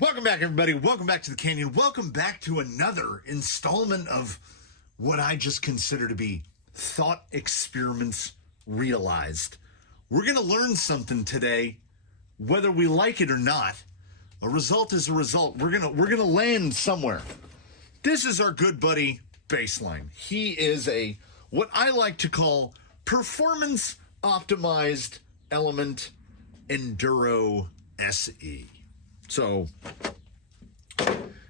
Welcome back, everybody. Welcome back to the Canyon. Welcome back to another installment of what I just consider to be thought experiments realized. We're going to learn something today, whether we like it or not. A result is a result. We're gonna land somewhere. This is our good buddy Baseline. He is a what I like to call performance optimized element enduro SE. So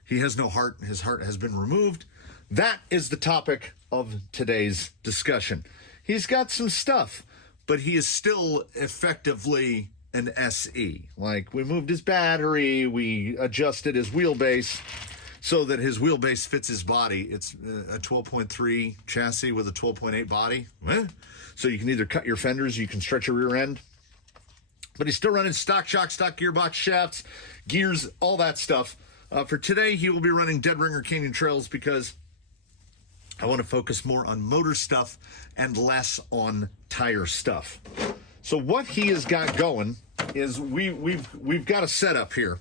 he has no heart. His heart has been removed. That is the topic of today's discussion. He's got some stuff, but he is still effectively an SE. Like, we moved his battery, we adjusted his wheelbase so that his wheelbase fits his body. It's a 12.3 chassis with a 12.8 body. So you can either cut your fenders, you can stretch your rear end. But he's still running stock shock, stock gearbox, shafts, gears, all that stuff. For today, he will be running Dead Ringer Canyon Trails because I want to focus more on motor stuff and less on tire stuff. So what he has got going is we've got a setup here.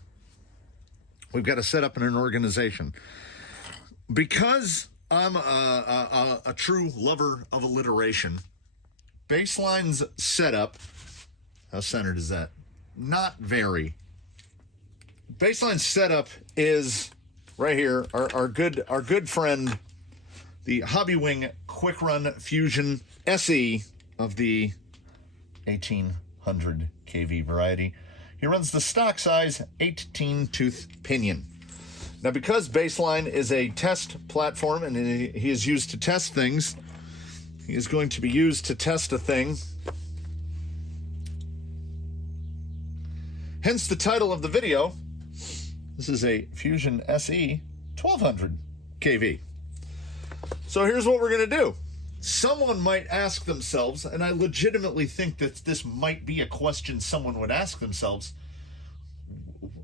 We've got a setup in an organization. Because I'm a true lover of alliteration, Baseline's setup, how centered is that? Not very. Baseline's setup is right here. Our good friend, the Hobby Wing Quick Run Fusion SE of the 1800 kV variety. He runs the stock size 18-tooth pinion. Now, because Baseline is a test platform and he is used to test things, he is going to be used to test a thing. Hence the title of the video. This is a Fusion SE 1200 kV. So here's what we're going to do. Someone might ask themselves, and I legitimately think that this might be a question someone would ask themselves,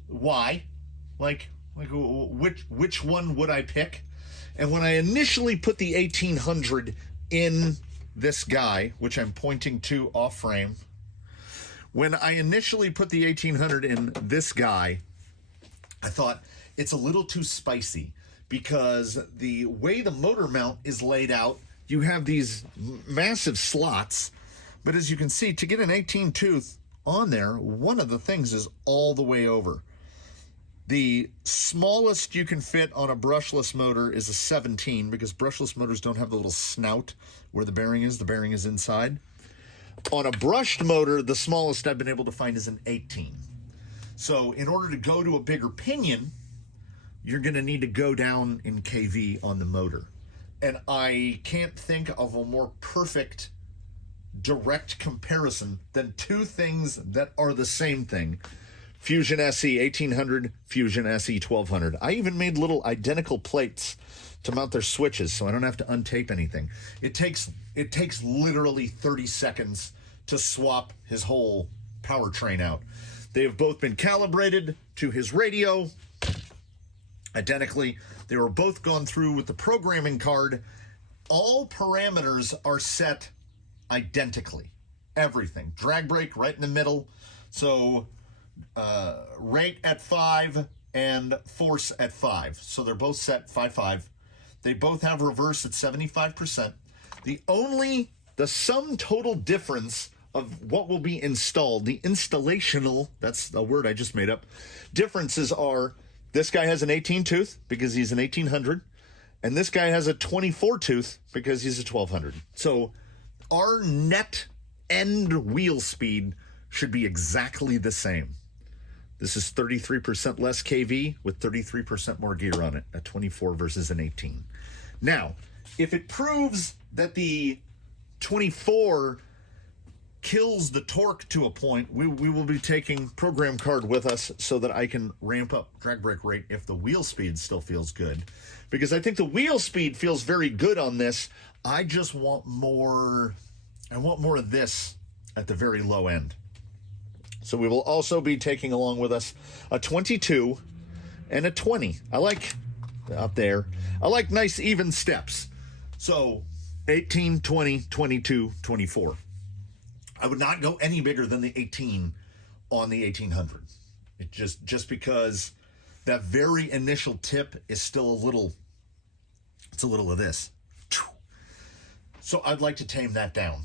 why? Like which one would I pick? And when I initially put the 1800 in this guy, which I'm pointing to off frame, when I initially put the 1800 in this guy, I thought it's a little too spicy because the way the motor mount is laid out, you have these massive slots, but as you can see, to get an 18-tooth on there, one of the things is all the way over. The smallest you can fit on a brushless motor is a 17 because brushless motors don't have the little snout where the bearing is inside. On a brushed motor, the smallest I've been able to find is an 18. So in order to go to a bigger pinion, you're going to need to go down in kV on the motor. And I can't think of a more perfect direct comparison than two things that are the same thing. Fusion SE 1800, Fusion SE 1200. I even made little identical plates to mount their switches so I don't have to untape anything. It takes literally 30 seconds to swap his whole powertrain out. They have both been calibrated to his radio identically. They were both gone through with the programming card. All parameters are set identically. Everything. Drag brake right in the middle. So rate at 5 and force at 5. So they're both set 5.5. They both have reverse at 75%. The sum total difference of what will be installed, the installational, that's a word I just made up, differences are this guy has an 18-tooth because he's an 1800, and this guy has a 24-tooth because he's a 1200. So our net end wheel speed should be exactly the same. This is 33% less kV with 33% more gear on it, a 24 versus an 18. Now, if it proves that the 24 kills the torque to a point, we will be taking program card with us so that I can ramp up drag brake rate if the wheel speed still feels good. Because I think the wheel speed feels very good on this. I just want more, I want more of this at the very low end. So we will also be taking along with us a 22 and a 20. I like up there. I like nice even steps. So 18, 20, 22, 24. I would not go any bigger than the 18 on the 1800. It just because that very initial tip is still it's a little of this. So I'd like to tame that down.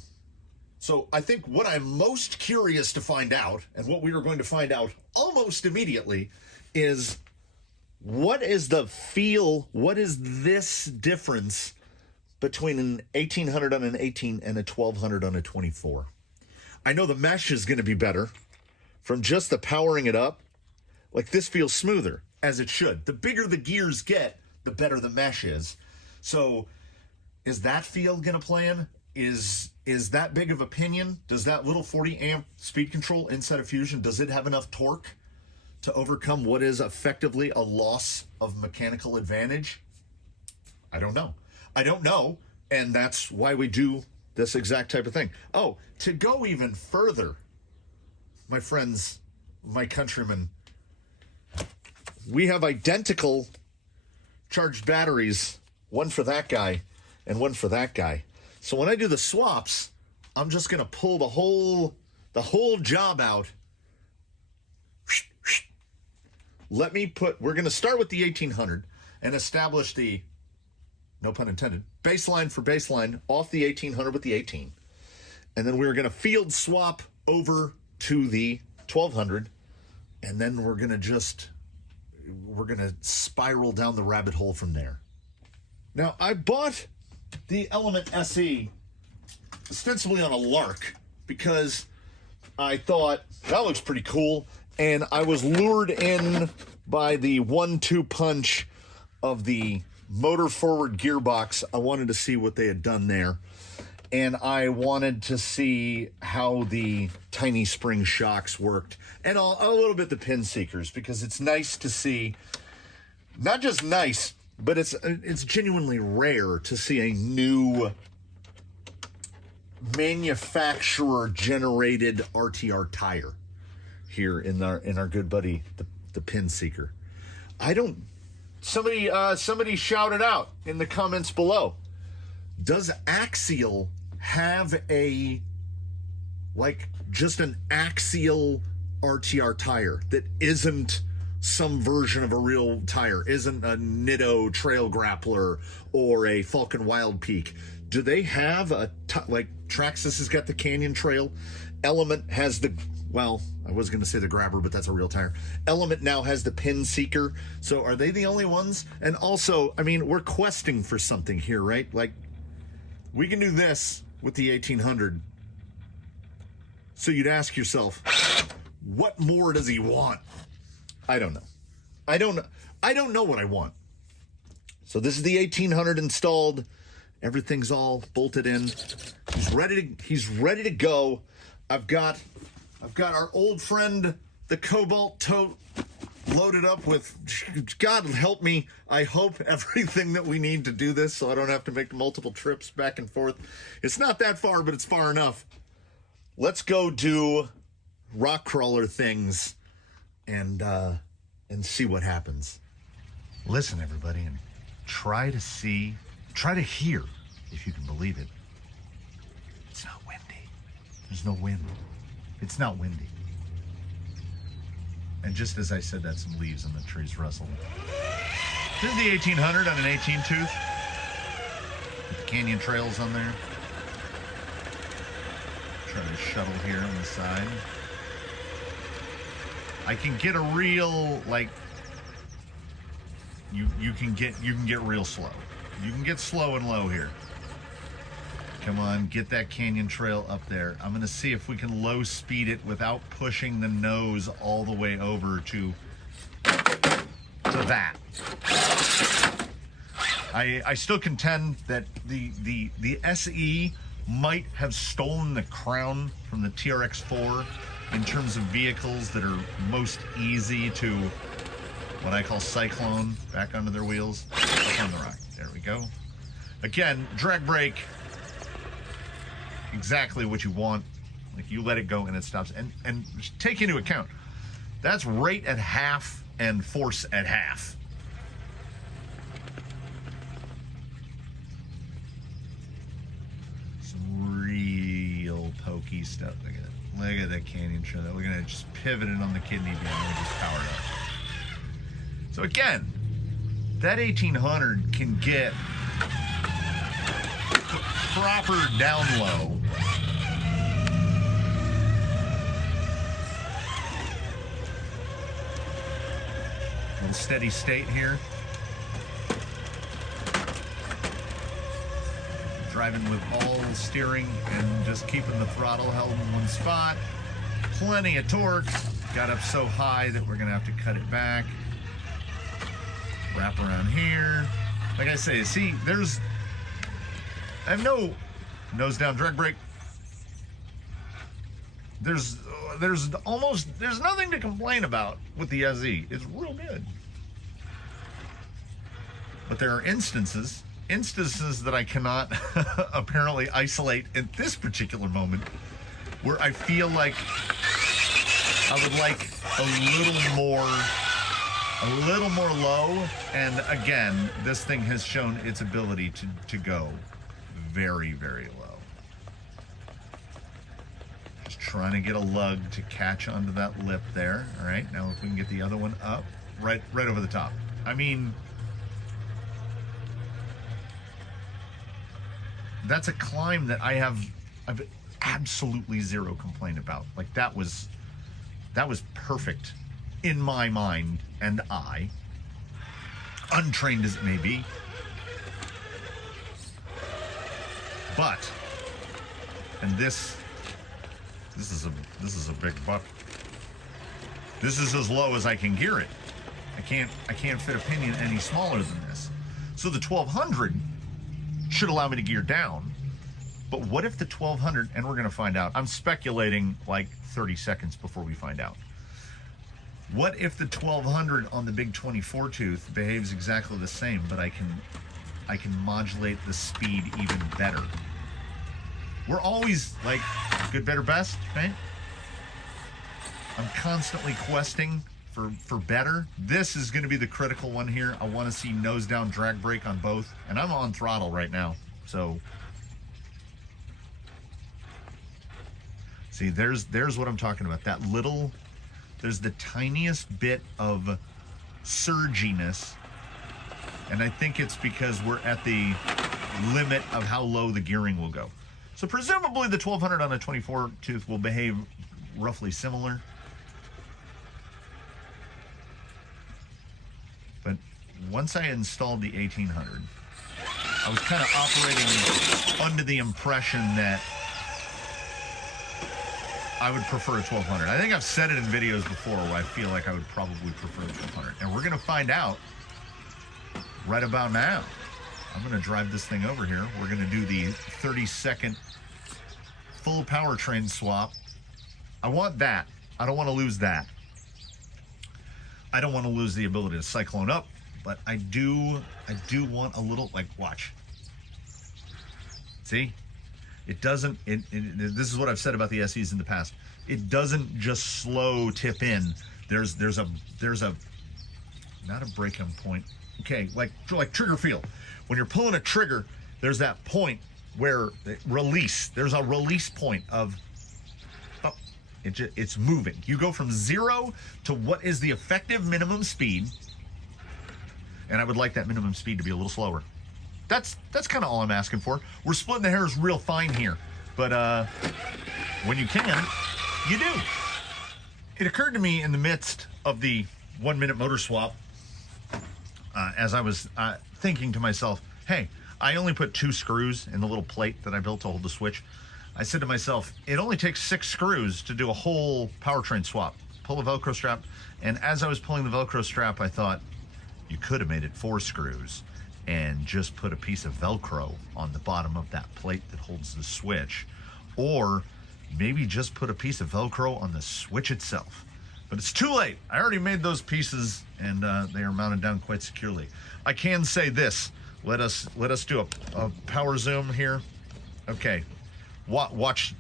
So I think what I'm most curious to find out, and what we are going to find out almost immediately, is what is this difference between an 1800 on an 18 and a 1200 on a 24? I know the mesh is going to be better from just the powering it up. Like, this feels smoother, as it should. The bigger the gears get, the better the mesh is. So is that feel going to play in? Is that big of opinion? Does that little 40 amp speed control inside of Fusion, does it have enough torque to overcome what is effectively a loss of mechanical advantage? I don't know. And that's why we do this exact type of thing. Oh, to go even further, my friends, my countrymen, we have identical charged batteries, one for that guy and one for that guy. So when I do the swaps, I'm just going to pull the whole job out. We're going to start with the 1800 and establish the, no pun intended, baseline for baseline off the 1800 with the 18. And then we're going to field swap over to the 1200. And then we're going to spiral down the rabbit hole from there. Now, I bought the Element SE ostensibly on a lark because I thought that looks pretty cool, and I was lured in by the 1-2 punch of the motor forward gearbox. I wanted to see what they had done there, and I wanted to see how the tiny spring shocks worked, and a little bit the pin seekers, because it's nice to see, not just nice, but it's genuinely rare to see a new manufacturer-generated RTR tire here in our good buddy, the pin seeker. Somebody shouted out in the comments below, does Axial have just an axial RTR tire that isn't some version of a real tire, isn't a Nitto Trail Grappler or a Falcon Wild Peak? Do they have like Traxxas has got the Canyon Trail, Element has I was going to say the Grabber, but that's a real tire. Element now has the Pin Seeker. So are they the only ones? And also, I mean, we're questing for something here, right? Like, we can do this with the 1800. So you'd ask yourself, what more does he want? I don't know. I don't know what I want. So this is the 1800 installed. Everything's all bolted in. He's ready to go. I've got our old friend, the Cobalt tote, loaded up with, God help me, I hope, everything that we need to do this so I don't have to make multiple trips back and forth. It's not that far, but it's far enough. Let's go do rock crawler things and see what happens. Listen, everybody, and try to hear, if you can believe it. It's not windy. There's no wind. It's not windy. And just as I said that, some leaves in the trees rustled. This is the 1800 on an 18-tooth. With the Canyon Trails on there. Try to shuttle here on the side. I can get a real, you can get real slow. You can get slow and low here. Come on, get that Canyon Trail up there. I'm going to see if we can low speed it without pushing the nose all the way over to that. I still contend that the SE might have stolen the crown from the TRX4 in terms of vehicles that are most easy to what I call cyclone back onto their wheels. Up on the rock. There we go. Again, drag brake. Exactly what you want. Like, you let it go and it stops. And take into account, that's rate at half and force at half. Some real pokey stuff. Look at that Canyon Trail. We're gonna just pivot it on the kidney beam and just power it up. So again, that 1800 can get proper down low. A little steady state here. Driving with all steering and just keeping the throttle held in one spot. Plenty of torque. Got up so high that we're gonna have to cut it back. Wrap around here. Like I say, see, I have no nose down drag brake. There's nothing to complain about with the SE. It's real good. But there are instances that I cannot apparently isolate at this particular moment where I feel like I would like a little more low. And again, this thing has shown its ability to go very, very low. Just trying to get a lug to catch onto that lip there. All right, now if we can get the other one up, right over the top. I mean, that's a climb that I've absolutely zero complaint about. Like that was perfect in my mind and eye, untrained as it may be. But, and this is a big but. This is as low as I can gear it. I can't fit a pinion any smaller than this. So the 1200 should allow me to gear down. But what if the 1200, and we're gonna find out, I'm speculating like 30 seconds before we find out. What if the 1200 on the big 24 tooth behaves exactly the same, but I can modulate the speed even better? We're always like good, better, best, right? I'm constantly questing for better. This is going to be the critical one here. I want to see nose down drag brake on both, and I'm on throttle right now. So see, there's what I'm talking about. That little, there's the tiniest bit of surginess, and I think it's because we're at the limit of how low the gearing will go. So presumably the 1200 on a 24 tooth will behave roughly similar. But once I installed the 1800, I was kind of operating under the impression that I would prefer a 1200. I think I've said it in videos before where I feel like I would probably prefer a 1200. And we're going to find out right about now. I'm going to drive this thing over here. We're going to do the 30-second full powertrain swap. I want that. I don't want to lose that. I don't want to lose the ability to cyclone up, but I do want a little, like, watch. See? It doesn't, this is what I've said about the SEs in the past. It doesn't just slow tip in. There's a, not a break-in point. Okay, like trigger feel. When you're pulling a trigger, there's that point where there's a release point of, oh, it's moving. You go from 0 to what is the effective minimum speed, and I would like that minimum speed to be a little slower. That's kind of all I'm asking for. We're splitting the hairs real fine here, but when you can, you do. It occurred to me in the midst of the 1-minute motor swap, as I was thinking to myself, hey, I only put 2 screws in the little plate that I built to hold the switch. I said to myself, it only takes 6 screws to do a whole powertrain swap. Pull the Velcro strap, and as I was pulling the Velcro strap, I thought, you could have made it 4 screws and just put a piece of Velcro on the bottom of that plate that holds the switch. Or maybe just put a piece of Velcro on the switch itself. But it's too late. I already made those pieces, and they are mounted down quite securely. I can say this. Let us do a power zoom here. Okay, watch.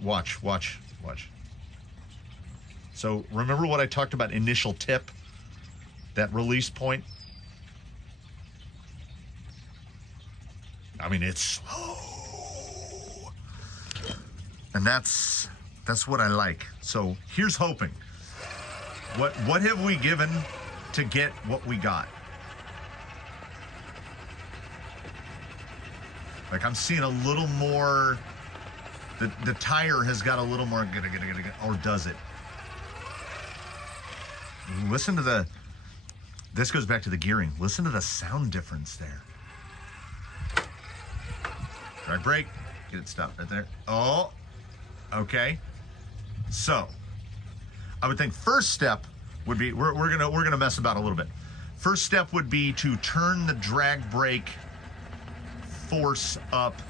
So remember what I talked about, initial tip, that release point? I mean, it's slow. And that's what I like. So here's hoping. What have we given to get what we got? Like I'm seeing a little more, the tire has got a little more, or does it? Listen to this goes back to the gearing. Listen to the sound difference there. Drag brake, get it stopped right there. Oh, okay. So, I would think first step would be, we're gonna mess about a little bit. First step would be to turn the drag brake force up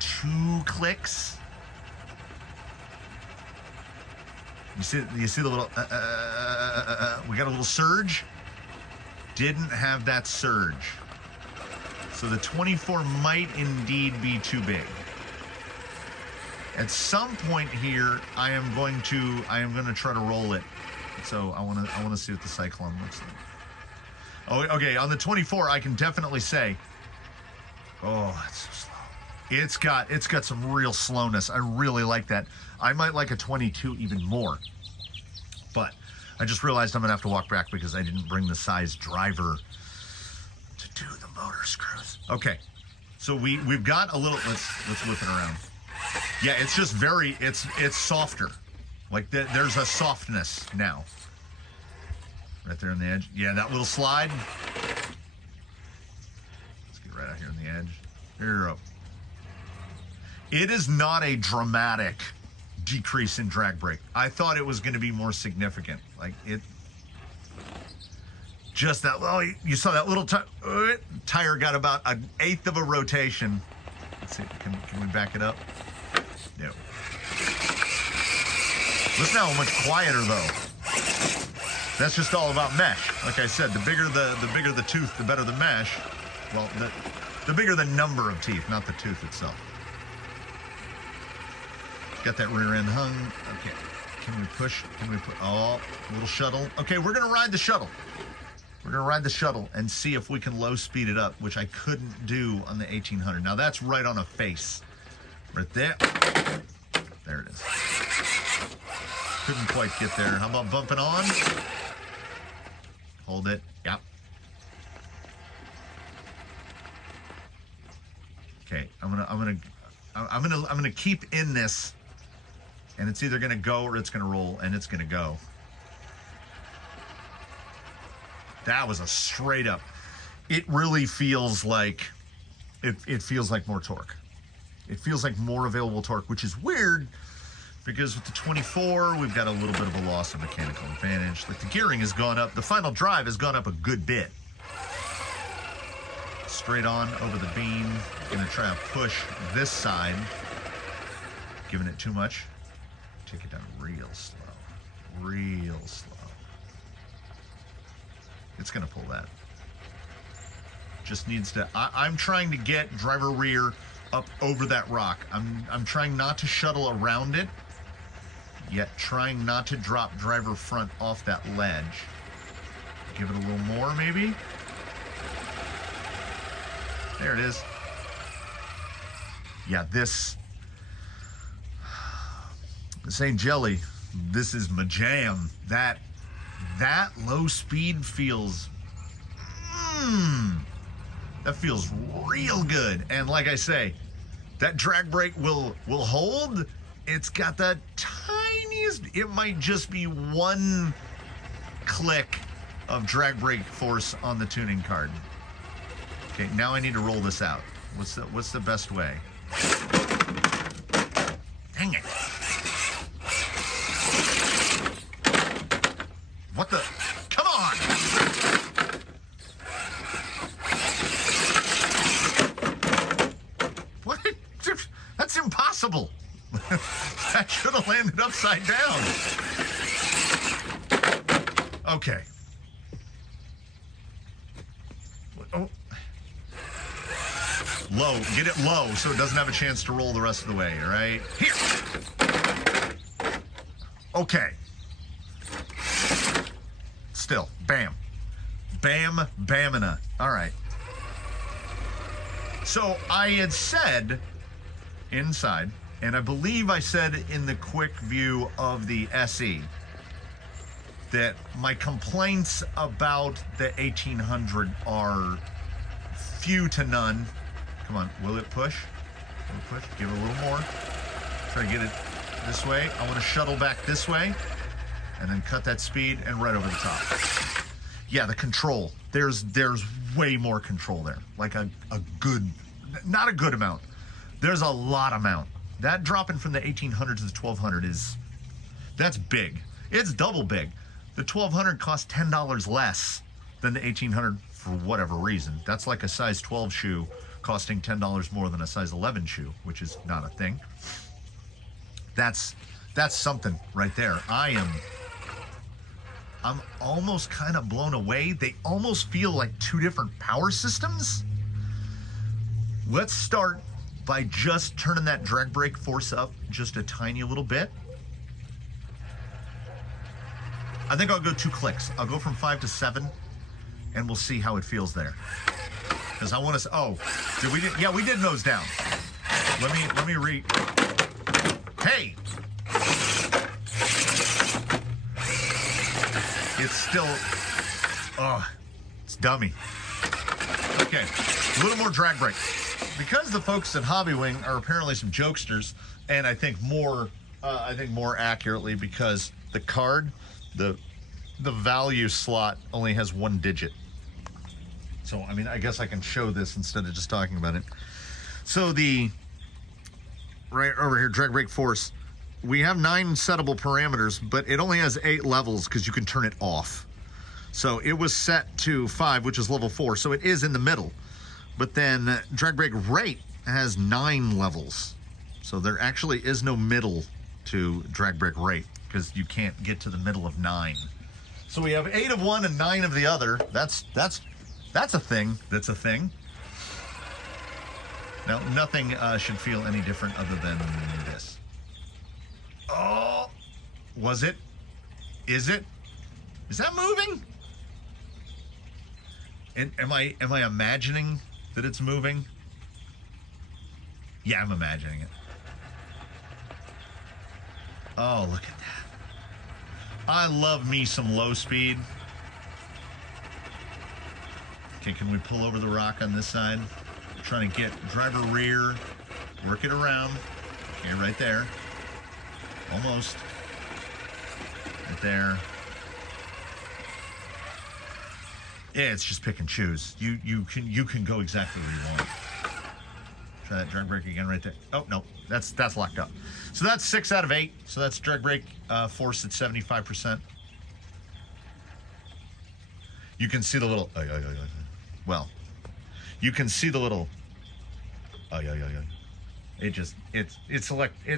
2 clicks. You see the little, we got a little surge. Didn't have that surge. So the 24 might indeed be too big. At some point here, I am going to try to roll it. So I want to see what the Cyclone looks like. Oh, okay. On the 24, I can definitely say, oh, it's so slow. It's got some real slowness. I really like that. I might like a 22 even more. But I just realized I'm gonna have to walk back because I didn't bring the size driver to do the motor screws. Okay. So we've got a little, let's whip it around. Yeah, it's just it's softer. Like there's a softness now. Right there on the edge. Yeah, that little slide. Let's get right out here on the edge. Here we go. It is not a dramatic decrease in drag brake. I thought it was going to be more significant. Like it, just that. Well, you saw that little tire got about 1/8 of a rotation. Let's see. Can we back it up? No. Listen how much quieter though. That's just all about mesh. Like I said, the bigger the tooth, the better the mesh. Well, the bigger the number of teeth, not the tooth itself. Got that rear end hung. Okay. Can we push? Oh, little shuttle. Okay, we're going to ride the shuttle. We're going to ride the shuttle and see if we can low speed it up, which I couldn't do on the 1800. Now that's right on a face. Right there. There it is. Couldn't quite get there. How about bumping on? Hold it. Yep. Okay, I'm gonna keep in this, and it's either gonna go or it's gonna roll, and it's gonna go. That was a straight up. It really feels like it feels like more torque. It feels like more available torque, which is weird because with the 24, we've got a little bit of a loss of mechanical advantage. Like the gearing has gone up, the final drive has gone up a good bit. Straight on over the beam. Gonna try to push this side. Giving it too much. Take it down real slow. Real slow. It's gonna pull that. Just needs to, I'm trying to get driver rear up over that rock. I'm trying not to shuttle around it, yet trying not to drop driver front off that ledge. Give it a little more, maybe. There it is. Yeah, this ain't jelly. This is my jam. That low speed feels, that feels real good. And like I say, that drag brake will hold. It's got the tiniest, it might just be 1 click of drag brake force on the tuning card. Okay, now I need to roll this out. What's the best way? Dang it. What the? Come on! What? That's impossible. That should have landed upside down. Okay. Oh. Low. Get it low so it doesn't have a chance to roll the rest of the way, all right? Here. Okay. Still. Bam. Bam, bamina. All right. So I had said inside, and I believe I said in the quick view of the SE, that my complaints about the 1800 are few to none. Come on, will it push? Will it push? Give it a little more. Try to get it this way. I want to shuttle back this way and then cut that speed and right over the top. Yeah, the control. There's way more control there. Like a good, not a good amount. There's a lot amount. That dropping from the 1800 to the 1200 that's big. It's double big. The 1200 costs $10 less than the 1800 for whatever reason. That's like a size 12 shoe costing $10 more than a size 11 shoe, which is not a thing. That's something right there. I'm almost kind of blown away. They almost feel like two different power systems. Let's start by just turning that drag brake force up just a tiny little bit. I think I'll go 2 clicks. I'll go from 5 to 7 and we'll see how it feels there. Because I want to, we did nose down. Let me hey! It's still, it's dummy. Okay, a little more drag brake. Because the folks at Hobbywing are apparently some jokesters, and I think more accurately because the card, the value slot only has 1 digit. So, I mean, I guess I can show this instead of just talking about it. So right over here, drag brake force, we have 9 settable parameters, but it only has 8 levels because you can turn it off. So it was set to 5, which is level 4, so it is in the middle. But then drag brake rate has 9 levels. So there actually is no middle to drag brake rate because you can't get to the middle of 9. So we have 8 of one and 9 of the other. That's a thing. That's a thing. Now, nothing should feel any different other than this. Oh, was it? Is it? Is that moving? And am I imagining that it's moving? Yeah, I'm imagining it. Oh, look at that. I love me some low speed. Okay, can we pull over the rock on this side? Trying to get driver rear, work it around. Okay, right there. Almost. Right there. Yeah, it's just pick and choose. You can go exactly where you want. Try that drag brake again right there. Oh no, that's locked up. So that's 6 out of 8. So that's drag brake force at 75%. You can see the little well, you can see the little it's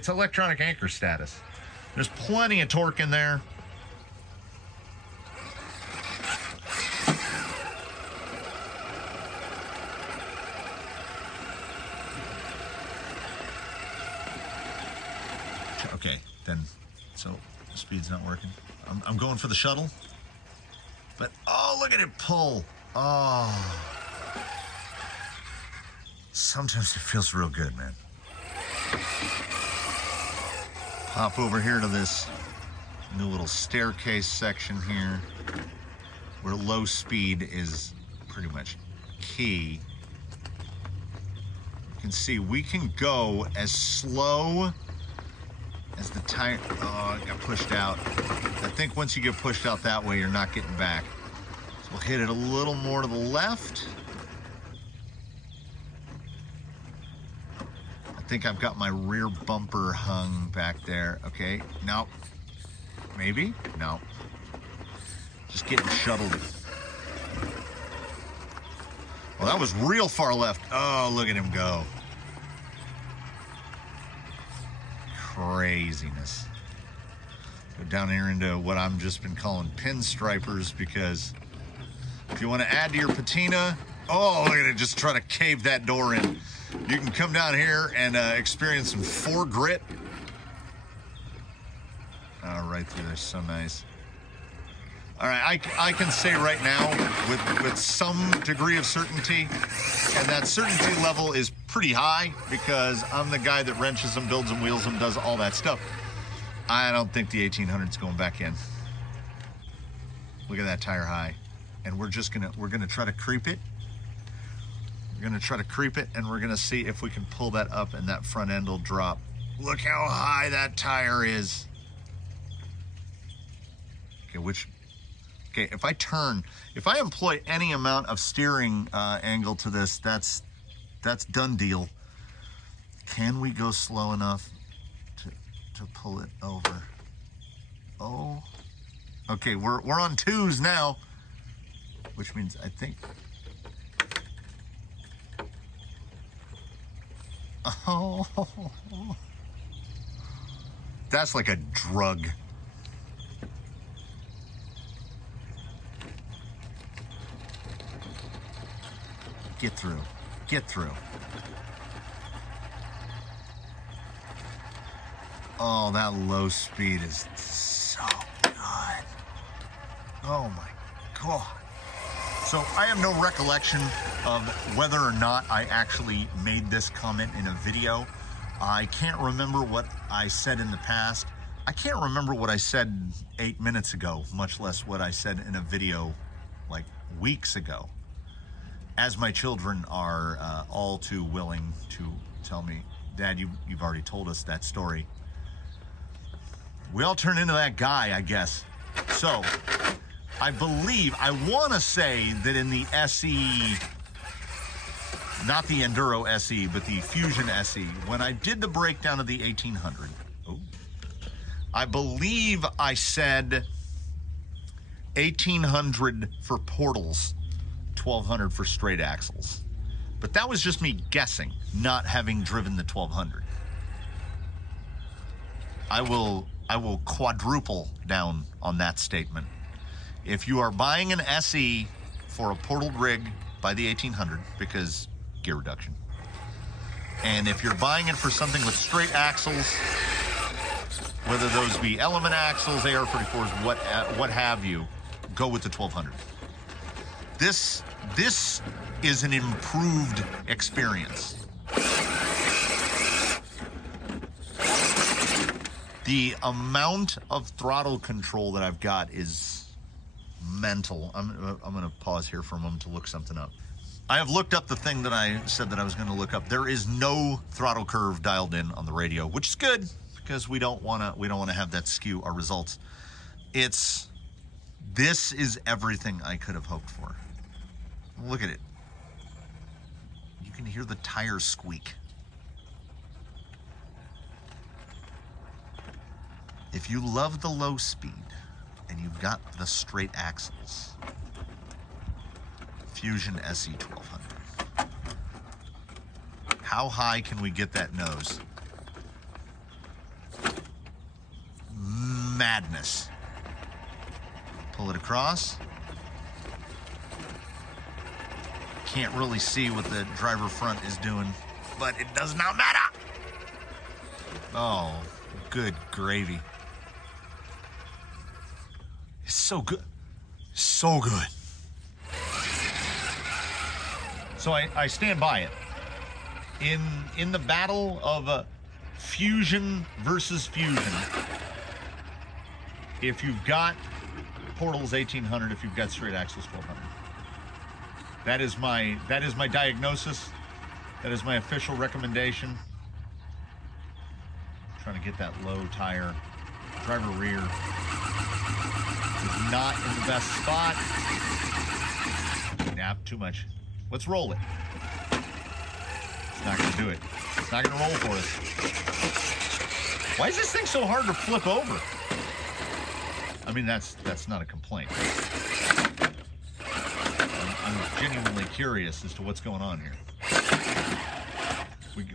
electronic anchor status. There's plenty of torque in there. Okay, then, so the speed's not working. I'm going for the shuttle, but oh, look at it pull. Oh, sometimes it feels real good, man. Hop over here to this new little staircase section here, where low speed is pretty much key. You can see we can go as slow as the tire. Oh, it got pushed out. I think once you get pushed out that way, you're not getting back. So we'll hit it a little more to the left. I think I've got my rear bumper hung back there. Okay, no. Maybe? No. Just getting shuttled. Well, that was real far left. Oh, look at him go. Craziness. Go down here into what I've just been calling pinstripers, because if you want to add to your patina, oh, look at it, just try to cave that door in. You can come down here and experience some foregrit. Oh, right through there, so nice. All right, I can say right now with some degree of certainty, and that certainty level is pretty high because I'm the guy that wrenches them, builds them, wheels them, does all that stuff. I don't think the 1800's going back in. Look at that tire high. And we're gonna try to creep it We're gonna try to creep it, and we're gonna see if we can pull that up and that front end will drop. Look how high that tire is. Okay, if I employ any amount of steering angle to this, that's done deal. Can we go slow enough to pull it over? Oh, okay, we're on 2s now, which means I think. Oh, that's like a drug. Get through. Get through. Oh, that low speed is so good. Oh my God. So I have no recollection of whether or not I actually made this comment in a video. I can't remember what I said in the past. I can't remember what I said 8 minutes ago, much less what I said in a video like weeks ago. As my children are all too willing to tell me, Dad, you've already told us that story. We all turn into that guy, I guess. So, I want to say that in the SE, not the Enduro SE, but the Fusion SE, when I did the breakdown of the 1800, I believe I said 1800 for portals, 1200 for straight axles. But that was just me guessing, not having driven the 1200. I will quadruple down on that statement. If you are buying an SE for a portaled rig, buy the 1800 because gear reduction. And if you're buying it for something with straight axles, whether those be element axles, AR34s, what have you, go with the 1200. This is an improved experience. The amount of throttle control that I've got is mental. I'm going to pause here for a moment to look something up. I have looked up the thing that I said that I was going to look up. There is no throttle curve dialed in on the radio, which is good because we don't want to have that skew our results. This is everything I could have hoped for. Look at it. You can hear the tires squeak. If you love the low speed and you've got the straight axles, Fusion SE 1200. How high can we get that nose? Madness. Pull it across. Can't really see what the driver front is doing, but it does not matter. Oh, good gravy. It's so good. So good. So I stand by it. In the battle of Fusion versus Fusion, if you've got portals 1800, if you've got straight axles 1200. That is my diagnosis. That is my official recommendation. I'm trying to get that low tire. Driver rear is not in the best spot. Nah, too much. Let's roll it. It's not going to do it. It's not going to roll for us. Why is this thing so hard to flip over? I mean, that's not a complaint. I'm genuinely curious as to what's going on here.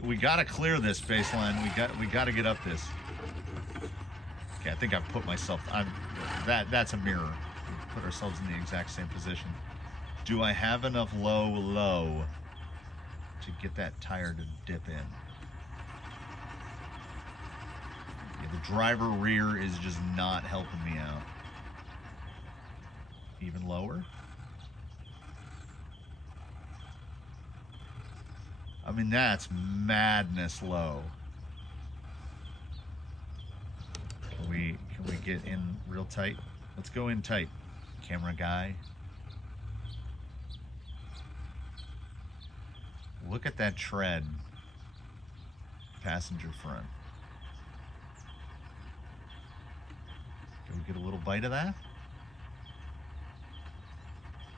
We got to clear this baseline. We got to get up this. Okay, I think I've put myself. That's a mirror. We put ourselves in the exact same position. Do I have enough low to get that tire to dip in? Yeah, the driver rear is just not helping me out. Even lower? I mean, that's madness low. Can we get in real tight? Let's go in tight, camera guy. Look at that tread. Passenger front. Can we get a little bite of that?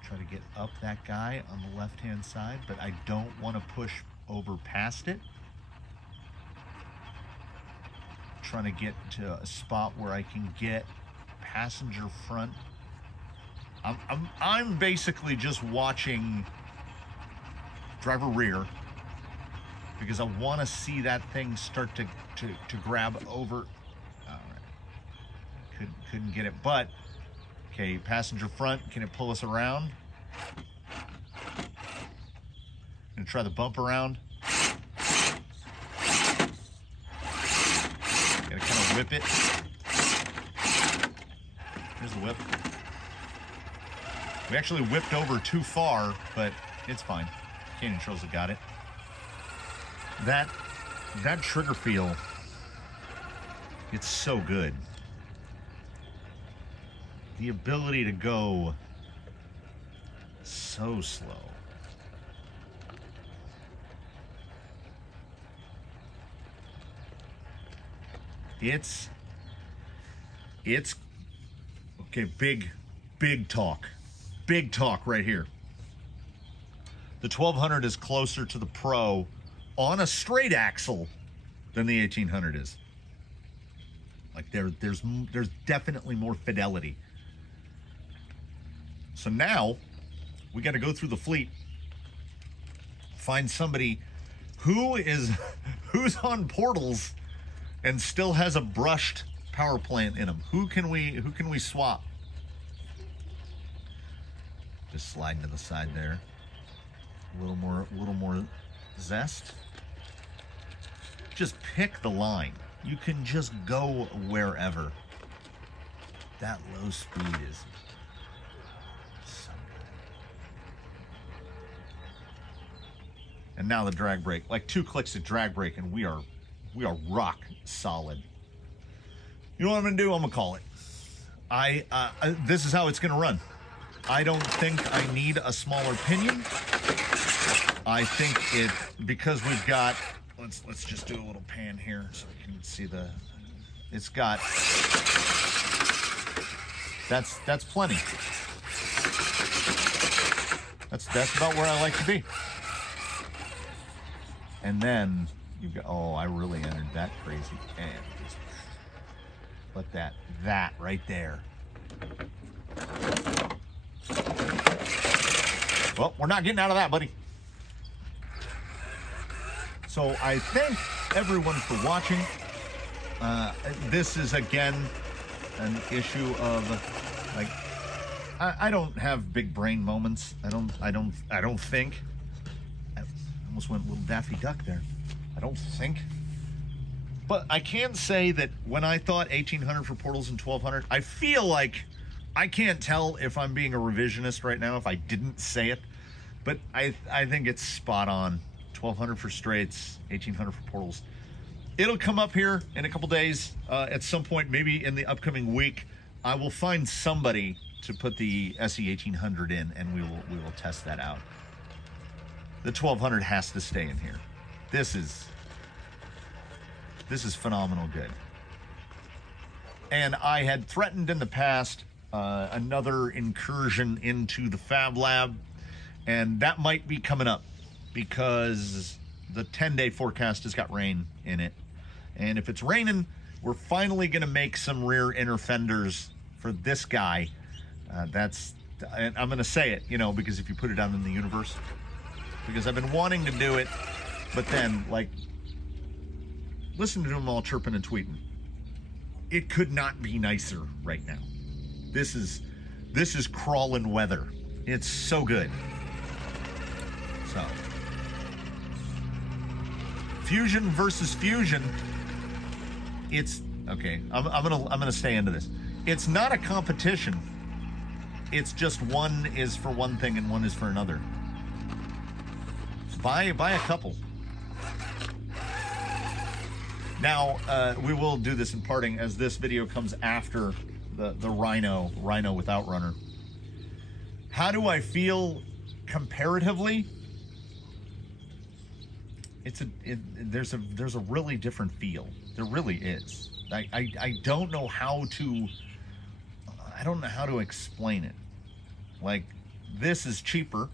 Try to get up that guy on the left-hand side, but I don't want to push over past it. Trying to get to a spot where I can get passenger front. I'm basically just watching driver rear because I want to see that thing start to grab over. All right. Couldn't get it, but okay, passenger front, can it pull us around? Gonna try the bump around. Gotta kind of whip it. Here's the whip. We actually whipped over too far, but it's fine. Canyon Trails have got it. That trigger feel, it's so good. The ability to go so slow. It's okay, big talk. Big talk right here. The 1200 is closer to the Pro on a straight axle than the 1800 is. Like there's definitely more fidelity. So now we got to go through the fleet, find somebody who's on portals and still has a brushed power plant in them. Who can we swap? Just sliding to the side there. A little more zest. Just pick the line. You can just go wherever. That low speed is so good. And now the drag brake. Like 2 clicks of drag brake and we are rock solid. You know what I'm gonna do? I'm gonna call it. This is how it's gonna run. I don't think I need a smaller pinion. I think because we've got, let's just do a little pan here so we can see it's got, that's plenty. That's about where I like to be. And then you've got, oh, I really entered that crazy. And just let that right there. Well, we're not getting out of that, buddy. So I thank everyone for watching. This is again an issue of like I don't have big brain moments. I don't think. I almost went a little Daffy Duck there. I don't think. But I can say that when I thought 1800 for portals and 1200, I feel like I can't tell if I'm being a revisionist right now if I didn't say it, but I think it's spot on. 1200 for straights, 1800 for portals. It'll come up here in a couple days. At some point, maybe in the upcoming week, I will find somebody to put the SE 1800 in, and we will test that out. The 1200 has to stay in here. This is phenomenal good. And I had threatened in the past another incursion into the Fab Lab, and that might be coming up because the 10-day forecast has got rain in it. And if it's raining, we're finally going to make some rear inner fenders for this guy. And I'm going to say it, because if you put it out in the universe, because I've been wanting to do it, but then, like, listen to them all chirping and tweeting. It could not be nicer right now. This is crawling weather. It's so good. So, Fusion versus Fusion. It's okay. I'm gonna stay into this. It's not a competition. It's just one is for one thing and one is for another. Buy a couple. Now we will do this in parting as this video comes after the Rhino with Outrunner. How do I feel comparatively? there's a really different feel. There really is. I don't know how to explain it. Like, this is cheaper,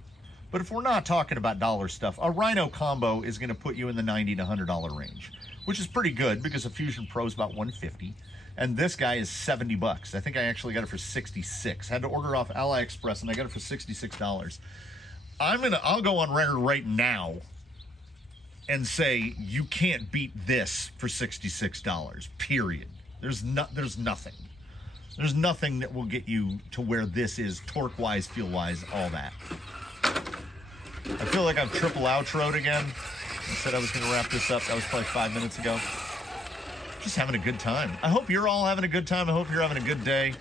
but if we're not talking about dollar stuff, a Rhino combo is going to put you in the $90 to $100 range, which is pretty good because a Fusion Pro is about $150, and this guy is $70. I think I actually got it for $66. Had to order off AliExpress, and I got it for $66. I'll go on record right now and say you can't beat this for $66. Period. There's nothing. There's nothing that will get you to where this is torque-wise, feel-wise, all that. I feel like I've triple outroed again. I said I was going to wrap this up. That was probably 5 minutes ago. Just having a good time. I hope you're all having a good time. I hope you're having a good day.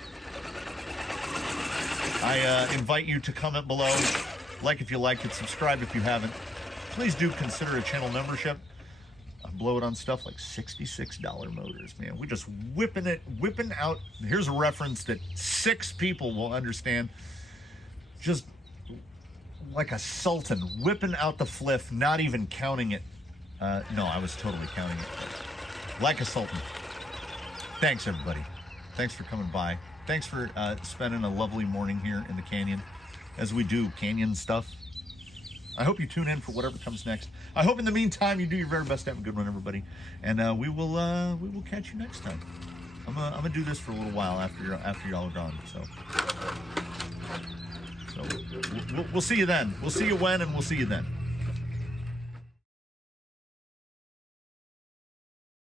I invite you to comment below. Like if you liked it. Subscribe if you haven't. Please do consider a channel membership. I blow it on stuff like $66 motors, man. We're just whipping out. Here's a reference that 6 people will understand. Just like a sultan, whipping out the fliff, not even counting it. No, I was totally counting it. Like a sultan. Thanks, everybody. Thanks for coming by. Thanks for spending a lovely morning here in the canyon as we do canyon stuff. I hope you tune in for whatever comes next. I hope in the meantime you do your very best to have a good one, everybody. And we will catch you next time. I'm gonna do this for a little while after y'all are gone. So we'll see you then. We'll see you when, and we'll see you then.